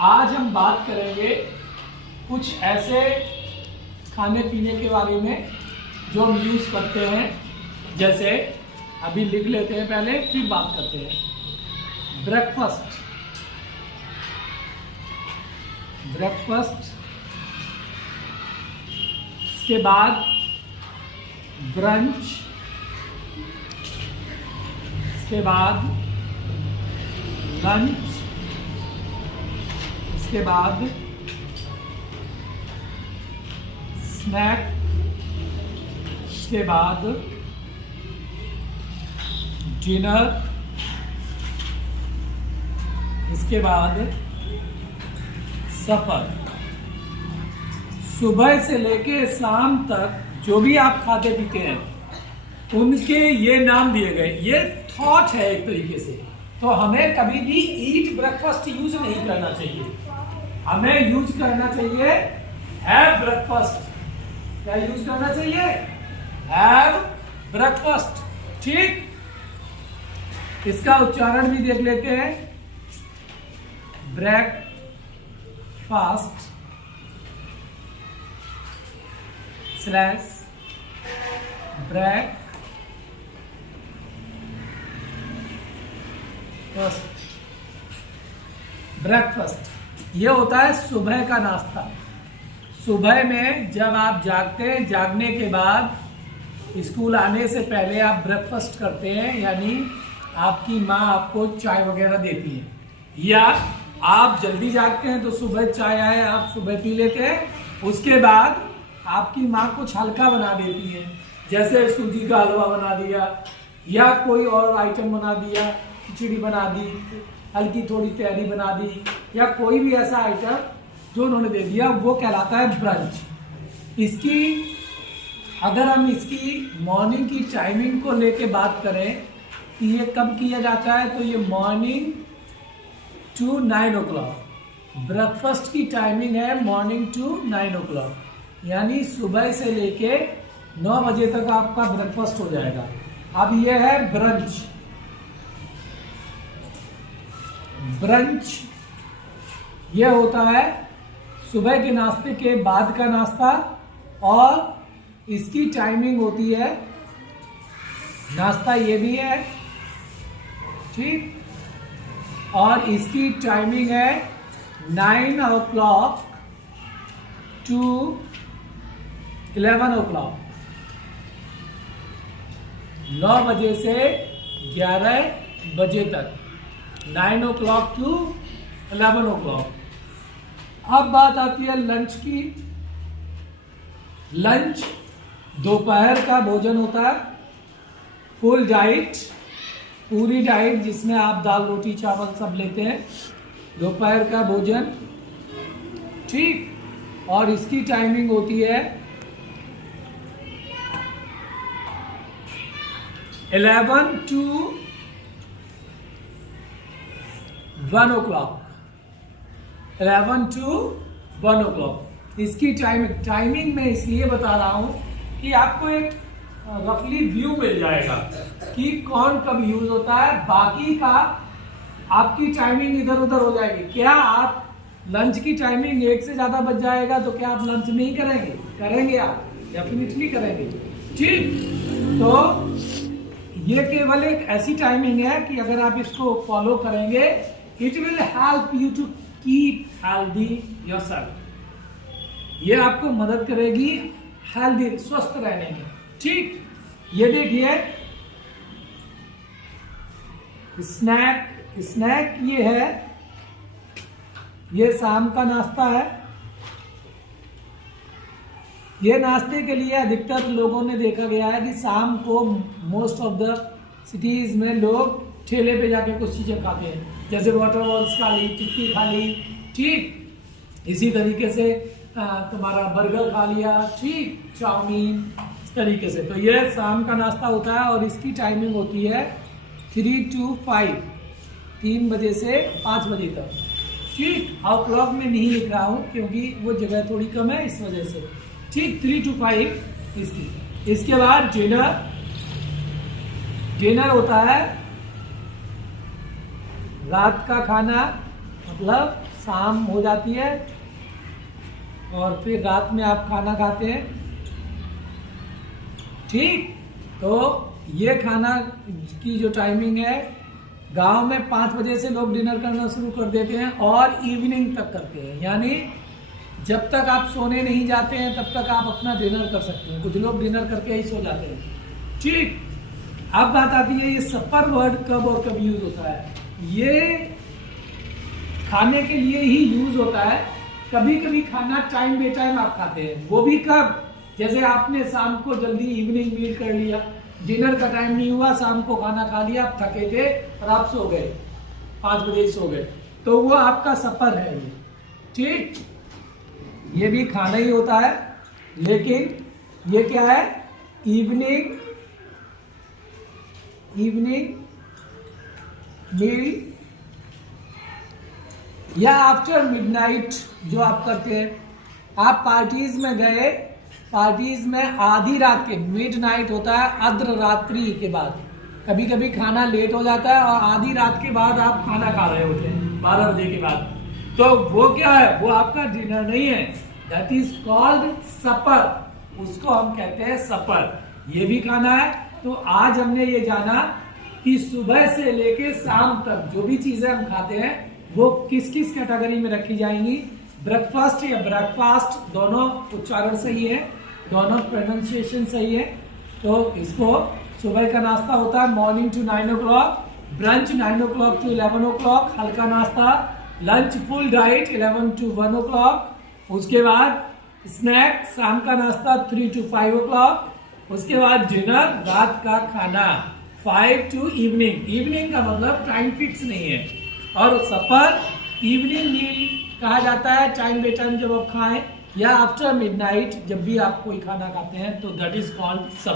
आज हम बात करेंगे कुछ ऐसे खाने पीने के बारे में जो हम यूज़ करते हैं। जैसे अभी लिख लेते हैं पहले, फिर बात करते हैं। ब्रेकफास्ट, इसके बाद ब्रंच, इसके बाद लंच, इसके बाद स्नैक, इसके बाद डिनर, इसके बाद सफर। सुबह से लेके शाम तक जो भी आप खाते पीते हैं उनके ये नाम दिए गए। ये थॉट है एक तरीके से। तो हमें कभी भी ईट ब्रेकफास्ट यूज नहीं करना चाहिए, हमें यूज करना चाहिए हैव ब्रेकफास्ट। क्या यूज करना चाहिए? Have breakfast. ठीक, इसका उच्चारण भी देख लेते हैं। ब्रेकफास्ट स्लैश ब्रेकफास्ट ये होता है सुबह का नाश्ता। सुबह में जब आप जागते हैं, जागने के बाद स्कूल आने से पहले आप ब्रेकफास्ट करते हैं, यानी आपकी माँ आपको चाय वगैरह देती है, या आप जल्दी जागते हैं तो सुबह चाय आए आप सुबह पी लेते हैं। उसके बाद आपकी माँ कुछ हल्का बना देती है, जैसे सूजी का हलवा बना दिया या कोई और आइटम बना दिया, खिचड़ी बना दी, हल्की थोड़ी तैयारी बना दी, या कोई भी ऐसा आइटम जो उन्होंने दे दिया, वो कहलाता है ब्रंच। अगर हम इसकी मॉर्निंग की टाइमिंग को लेके बात करें कि ये कब किया जाता है, तो ये मॉर्निंग टू 9 o'clock। ब्रेकफास्ट की टाइमिंग है मॉर्निंग टू 9 o'clock, यानी सुबह से लेके 9 बजे तक आपका ब्रेकफास्ट हो जाएगा। अब ये है ब्रंच। ब्रंच ये होता है सुबह के नाश्ते के बाद का नाश्ता, और इसकी टाइमिंग होती है, नाश्ता ये भी है, ठीक, और इसकी टाइमिंग है 9 o'clock टू 11 o'clock। 9 बजे से 11 बजे तक, 9 o'clock टू 11 o'clock। अब बात आती है लंच की। लंच दोपहर का भोजन होता है, फुल डाइट, पूरी डाइट जिसमें आप दाल रोटी चावल सब लेते हैं, दोपहर का भोजन, ठीक। और इसकी टाइमिंग होती है 11 टू 1 o'clock। 11 टू 1 o'clock इसकी टाइमिंग मैं इसलिए बता रहा हूं कि आपको एक रफली व्यू मिल जाएगा कि कौन कब यूज होता है। बाकी का आपकी टाइमिंग इधर उधर हो जाएगी। क्या आप लंच की टाइमिंग 1 से ज्यादा बच जाएगा तो क्या आप लंच नहीं करेंगे? करेंगे, आप डेफिनेटली करेंगे, ठीक। तो ये केवल एक ऐसी टाइमिंग है कि अगर आप इसको फॉलो करेंगे, it will help you to keep healthy yourself. ये आपको मदद करेगी हेल्दी, स्वस्थ रहने में, ठीक। ये देखिए स्नैक ये है, ये शाम का नाश्ता है। ये नाश्ते के लिए अधिकतर लोगों ने देखा गया है कि शाम को मोस्ट ऑफ द सिटीज में लोग ठेले पे जाके कुछ चीजें खाते हैं, जैसे वाटर बॉल्स खा ली, टिक्की खा ली, ठीक। इसी तरीके से तुम्हारा बर्गर खा लिया, ठीक, चाउमीन, इस तरीके से। तो ये शाम का नाश्ता होता है और इसकी टाइमिंग होती है 3 to 5, 3 बजे से 5 बजे तक, ठीक। और क्लॉक में नहीं लिख रहा हूँ क्योंकि वो जगह थोड़ी कम है, इस वजह से, ठीक। 3 to 5 इसकी। इसके बाद डिनर होता है रात का खाना, मतलब शाम हो जाती है और फिर रात में आप खाना खाते हैं। ठीक, तो ये खाना की जो टाइमिंग है, गांव में 5 बजे से लोग डिनर करना शुरू कर देते हैं और इवनिंग तक करते हैं, यानी जब तक आप सोने नहीं जाते हैं तब तक आप अपना डिनर कर सकते हैं। कुछ लोग डिनर करके ही सो जाते हैं। ठीक, अब बात आती है ये सपर वर्ड कब और कब यूज होता है। ये खाने के लिए ही यूज होता है। कभी कभी खाना टाइम बे टाइम आप खाते हैं, वो भी कब, जैसे आपने शाम को जल्दी इवनिंग मील कर लिया, डिनर का टाइम नहीं हुआ, शाम को खाना खा लिया, आप थके थे और आप सो गए, 5 बजे ही सो गए, तो वो आपका सफर है ये। ठीक, ये भी खाना ही होता है, लेकिन ये क्या है, इवनिंग मील या आफ्टर मिडनाइट जो आप करते हैं। आप पार्टीज में गए, पार्टीज में आधी रात के, मिडनाइट होता है अर्ध रात्रि के बाद, कभी कभी खाना लेट हो जाता है और आधी रात के बाद आप खाना खा रहे होते हैं 12 बजे के बाद, तो वो क्या है, वो आपका डिनर नहीं है, दैट इज कॉल्ड सपर, उसको हम कहते हैं सपर। ये भी खाना है। तो आज हमने ये जाना कि सुबह से लेके शाम तक जो भी चीजें हम खाते हैं वो किस किस कैटेगरी में रखी जाएंगी। ब्रेकफास्ट या ब्रेकफास्ट दोनों उच्चारण सही है, दोनों प्रोनाउंसिएशन सही है। तो इसको सुबह का नाश्ता होता है morning to 9 o'clock, brunch 9 o'clock to 11 o'clock, हल्का नाश्ता, lunch full diet 11 to 1 o'clock, उसके बाद स्नैक शाम का नाश्ता 3 to 5 o'clock, उसके बाद डिनर रात का खाना 5 to इवनिंग। इवनिंग का मतलब टाइम फिक्स नहीं है। और सफर इवनिंग मील कहा जाता है, टाइम बे टाइम जब आप खाएं, या आफ्टर मिडनाइट जब भी आप कोई खाना खाते हैं, तो दैट इज कॉल्ड सफर।